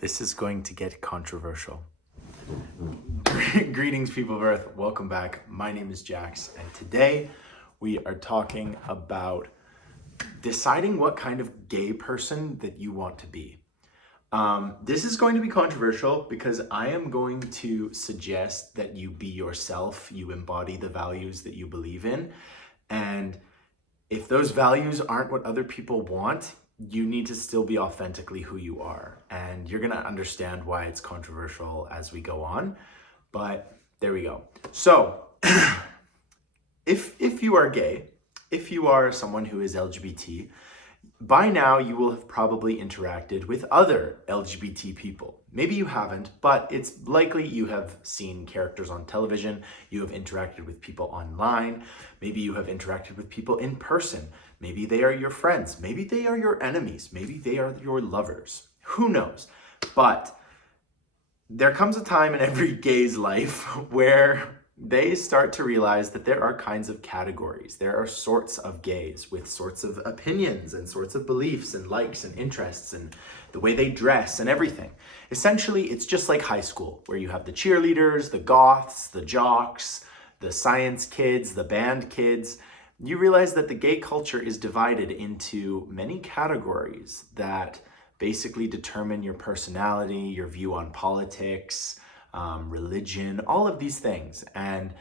This is going to get controversial. Greetings, people of Earth. Welcome back. My name is Jax, and today we are talking about deciding what kind of gay person that you want to be. This is going to be controversial because I am going to suggest that you be yourself, you embody the values that you believe in, and if those values aren't what other people want, you need to still be authentically who you are. And you're gonna understand why it's controversial as we go on, but there we go. So, if you are gay, if you are someone who is LGBT, by now you will have probably interacted with other LGBT people. Maybe you haven't, but it's likely you have seen characters on television, you have interacted with people online, maybe you have interacted with people in person, maybe they are your friends, maybe they are your enemies, maybe they are your lovers, who knows? But there comes a time in every gay's life where they start to realize that there are kinds of categories. There are sorts of gays with sorts of opinions and sorts of beliefs and likes and interests and the way they dress and everything. Essentially, it's just like high school, where you have the cheerleaders, the goths, the jocks, the science kids, the band kids. You realize that the gay culture is divided into many categories that basically determine your personality, your view on politics, religion, all of these things. And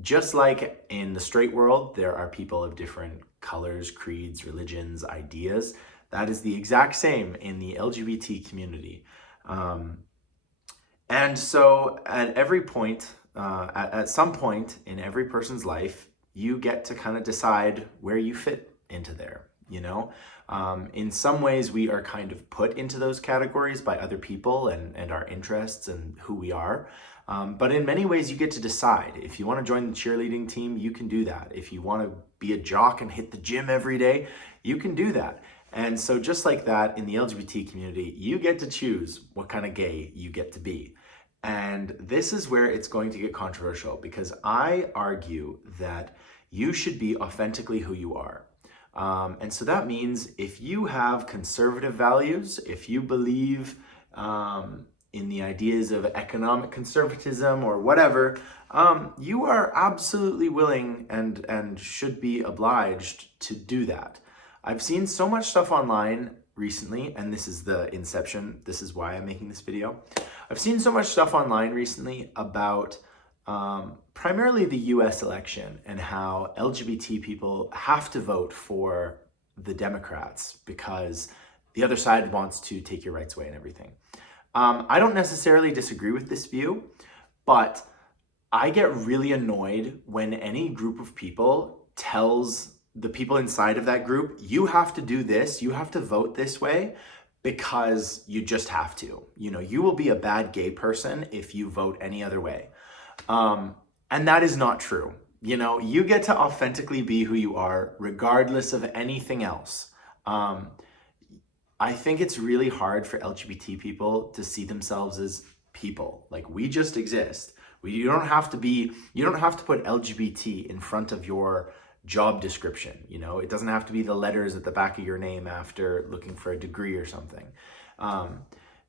just like in the straight world, there are people of different colors, creeds, religions, ideas. That is the exact same in the LGBT community. And so at every point, at some point in every person's life, you get to kind of decide where you fit into there, you know? In some ways, we are kind of put into those categories by other people and our interests and who we are. But in many ways, you get to decide. If you want to join the cheerleading team, you can do that. If you want to be a jock and hit the gym every day, you can do that. And so just like that, in the LGBT community, you get to choose what kind of gay you get to be. And this is where it's going to get controversial because I argue that you should be authentically who you are. And so that means if you have conservative values, if you believe in the ideas of economic conservatism or whatever, you are absolutely willing and should be obliged to do that. I've seen so much stuff online recently, and this is the inception, this is why I'm making this video. I've seen so much stuff online recently about primarily the US election and how LGBT people have to vote for the Democrats because the other side wants to take your rights away and everything. I don't necessarily disagree with this view, but I get really annoyed when any group of people tells the people inside of that group, you have to do this, you have to vote this way, because you just have to. You know, you will be a bad gay person if you vote any other way. And that is not true. You know, you get to authentically be who you are, regardless of anything else. I think it's really hard for LGBT people to see themselves as people. Like, we just exist. You don't have to put LGBT in front of your job description. You know, it doesn't have to be the letters at the back of your name after looking for a degree or something.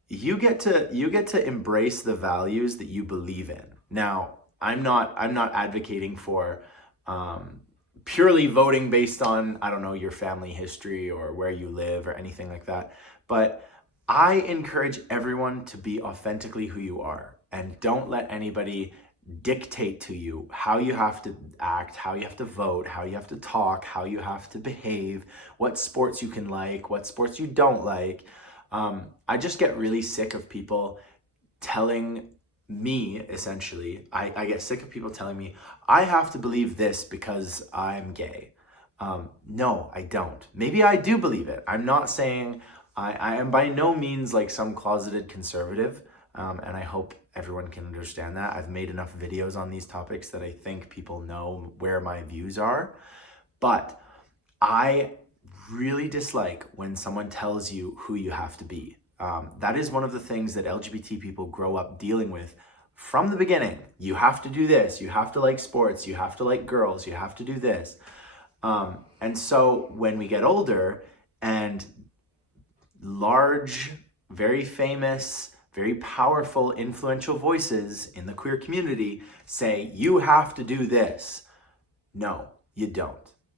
You get to embrace the values that you believe in. Now, I'm not advocating for purely voting based on, I don't know, your family history or where you live or anything like that. But I encourage everyone to be authentically who you are, and don't let anybody dictate to you how you have to act, how you have to vote, how you have to talk, how you have to behave, what sports you can like, what sports you don't like. I just get really sick of people telling me, essentially, I get sick of people telling me, I have to believe this because I'm gay. No, I don't. Maybe I do believe it. I'm not saying, I am by no means like some closeted conservative, and I hope everyone can understand that. I've made enough videos on these topics that I think people know where my views are, but I really dislike when someone tells you who you have to be. That is one of the things that LGBT people grow up dealing with from the beginning. You have to do this, you have to like sports, you have to like girls, you have to do this. And so when we get older and large, very famous very powerful, influential voices in the queer community say, you have to do this. No, you don't.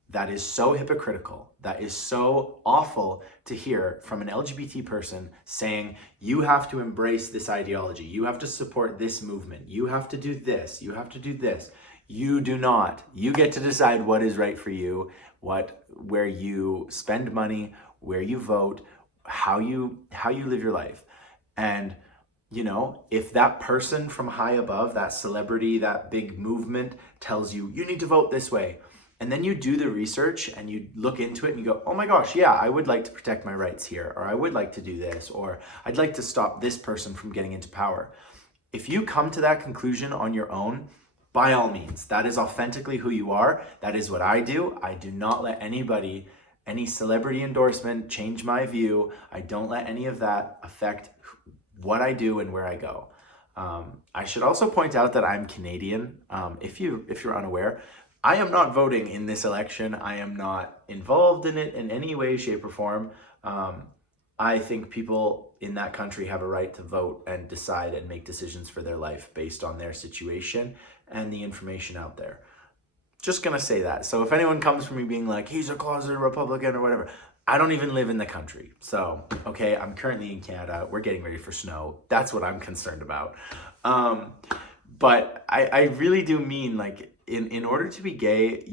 That is so hypocritical. That is so awful to hear from an LGBT person saying, you have to embrace this ideology. You have to support this movement. You have to do this. You have to do this. You do not. You get to decide what is right for you, where you spend money, where you vote, how you live your life. And if that person from high above, that celebrity, that big movement tells you, you need to vote this way, and then you do the research and you look into it and you go, oh my gosh, yeah, I would like to protect my rights here, or I would like to do this, or I'd like to stop this person from getting into power. If you come to that conclusion on your own, by all means, that is authentically who you are. That is what I do. I do not let anybody, any celebrity endorsement change my view. I don't let any of that affect what I do and where I go. I should also point out that I'm Canadian. If you're unaware, I am not voting in this election. I am not involved in it in any way, shape, or form. I think people in that country have a right to vote and decide and make decisions for their life based on their situation and the information out there. Just gonna say that. So if anyone comes from me being like, he's a closeted Republican or whatever, I don't even live in the country. So, okay, I'm currently in Canada. We're getting ready for snow. That's what I'm concerned about. But I really do mean, like, in order to be gay,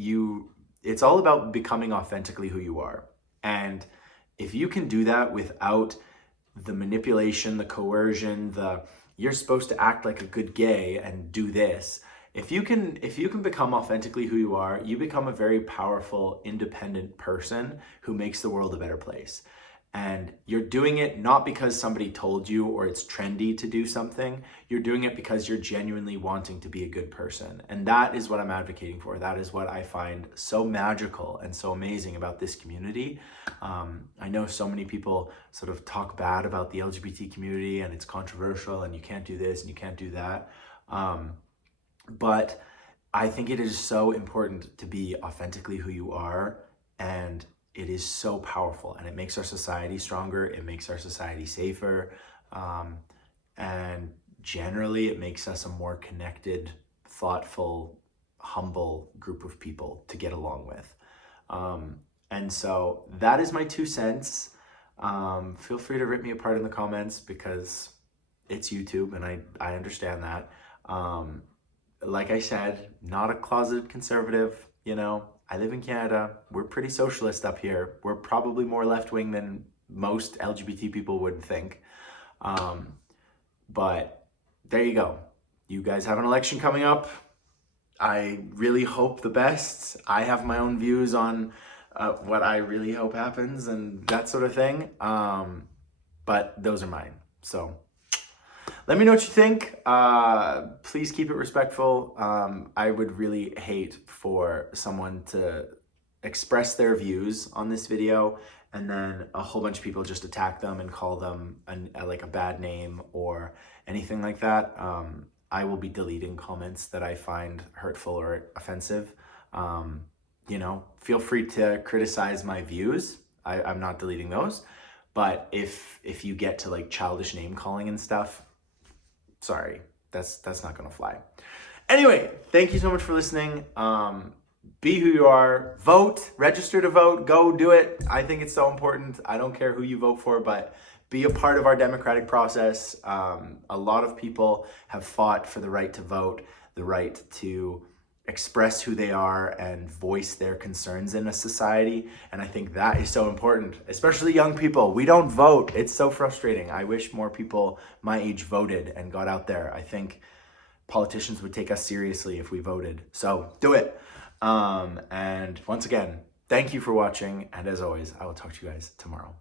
it's all about becoming authentically who you are. And if you can do that without the manipulation, the coercion, you're supposed to act like a good gay and do this. If you can become authentically who you are, you become a very powerful, independent person who makes the world a better place. And you're doing it not because somebody told you or it's trendy to do something. You're doing it because you're genuinely wanting to be a good person. And that is what I'm advocating for. That is what I find so magical and so amazing about this community. I know so many people sort of talk bad about the LGBT community and it's controversial and you can't do this and you can't do that. But I think it is so important to be authentically who you are, and it is so powerful, and it makes our society stronger. It makes our society safer. And generally it makes us a more connected, thoughtful, humble group of people to get along with. And so that is my 2 cents. Feel free to rip me apart in the comments because it's YouTube and I understand that. Like I said, not a closeted conservative, I live in Canada. We're pretty socialist up here. We're probably more left-wing than most LGBT people would think. But there you go. You guys have an election coming up. I really hope the best. I have my own views on what I really hope happens and that sort of thing. But those are mine. So let me know what you think. Please keep it respectful. I would really hate for someone to express their views on this video and then a whole bunch of people just attack them and call them like a bad name or anything like that. I will be deleting comments that I find hurtful or offensive. Feel free to criticize my views. I'm not deleting those. But if you get to like childish name calling and stuff, sorry, that's not gonna fly. Anyway, thank you so much for listening. Be who you are, vote, register to vote, go do it. I think it's so important. I don't care who you vote for, but be a part of our democratic process. A lot of people have fought for the right to vote, the right to express who they are and voice their concerns in a society. And I think that is so important, especially young people. We don't vote. It's so frustrating. I wish more people my age voted and got out there. I think politicians would take us seriously if we voted. So do it. And once again, thank you for watching. And as always, I will talk to you guys tomorrow.